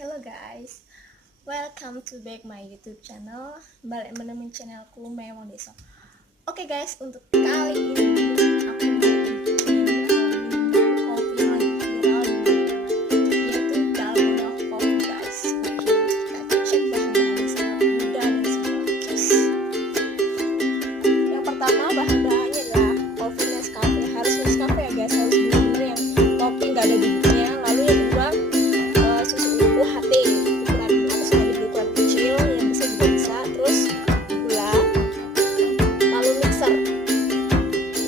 Hello guys, welcome to back my YouTube channel. Balik menemukan channelku Mewang Desa. Oke guys, untuk kali ini aku mau bikin minuman kopi yang lagi viral, yaitu Dalgona kopi guys. Oke, kita cek bahan-bahannya sangat mudah dan sangat cus. Yang pertama, bahan-bahannya adalah kopi Nescafe. Harus Nescafe ya guys, harus benar-benar yang kopi nggak ada bibitnya. Lalu yang kedua, susu untuk HT ukuran ukuran kecil yang bisa juga bisa, terus gula, lalu mixer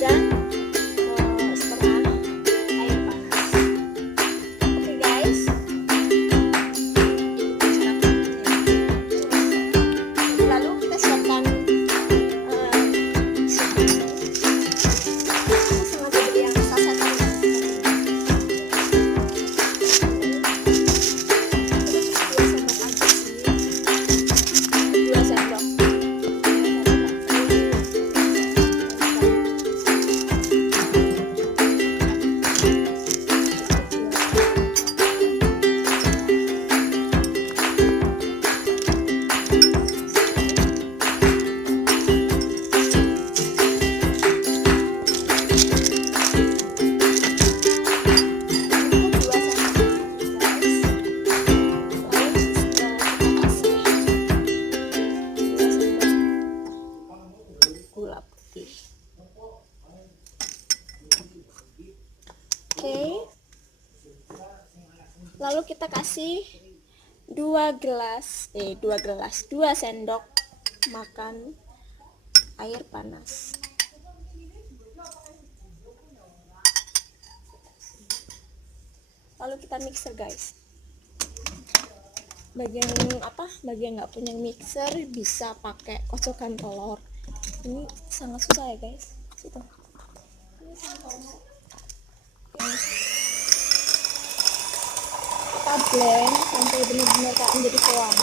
dan setengah air panas. Oke guys, lalu kita siapkan sengaja beli yang sasetan. Oke, lalu kita kasih 2 sendok makan air panas. Lalu kita mixer guys. Bagian nggak punya mixer bisa pakai kocokan telur. Ini sangat susah ya guys. Situ. Ini sangat kita blend sampai benar-benar kayak menjadi foam.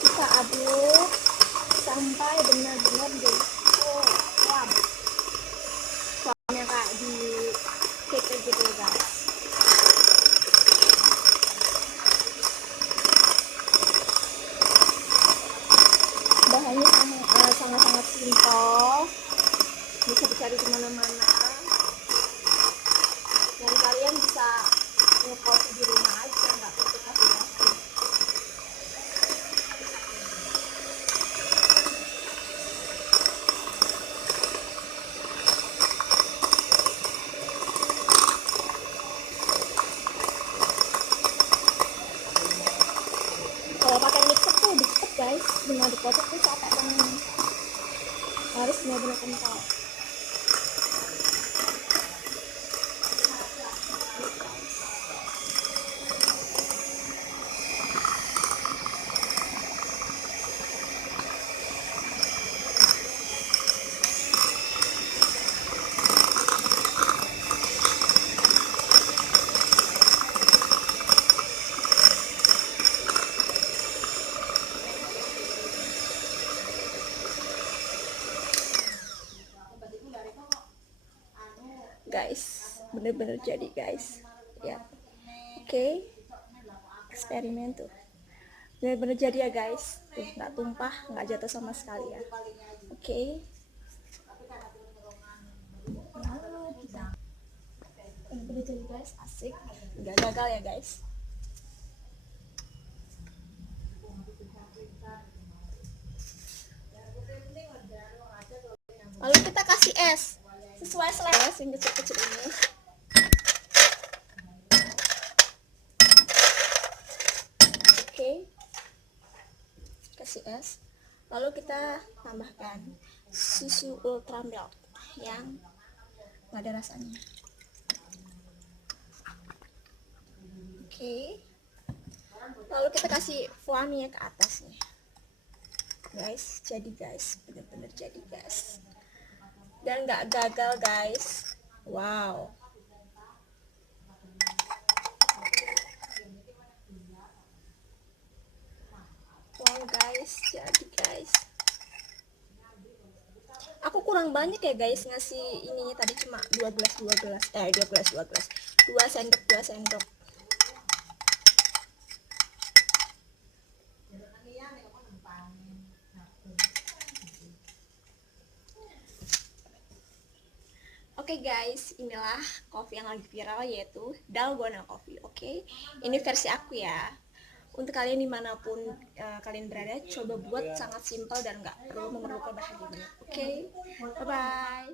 Kita aduk sampai benar-benar menjadi foam. Foamnya kayak di cake gitu guys. Bahannya sangat-sangat simpel, bisa dicari di mana-mana, dan kalian bisa ngecopy di rumah aja, nggak perlu kasih bahan. Kalau pakai mixer tuh lebih cepet guys, dengan dikocok tuh capek banget, harus benar-benar kental. Guys, bener-bener jadi guys ya. Oke, eksperimen tuh bener-bener jadi ya guys, tuh nggak tumpah, nggak jatuh sama sekali ya. Oke, kita bener-bener jadi guys, asik, nggak gagal ya guys. Lalu kita kasih es sesuai selera yang kecil-kecil ini. Oke, kasih es, lalu kita tambahkan susu ultra milk yang nggak ada rasanya. Oke, lalu kita kasih foamnya ke atasnya guys. Jadi guys, bener-bener jadi guys, dan nggak gagal guys. Wow, guys, jadi guys kurang banyak ya guys ngasih ininya, tadi cuma 2 sendok. Oke guys, inilah kopi yang lagi viral, yaitu Dalgona kopi. Oke, ini versi aku ya. Untuk kalian dimanapun kalian berada, coba buat, sangat simpel dan nggak perlu memerlukan bahan banyak. Oke, bye bye.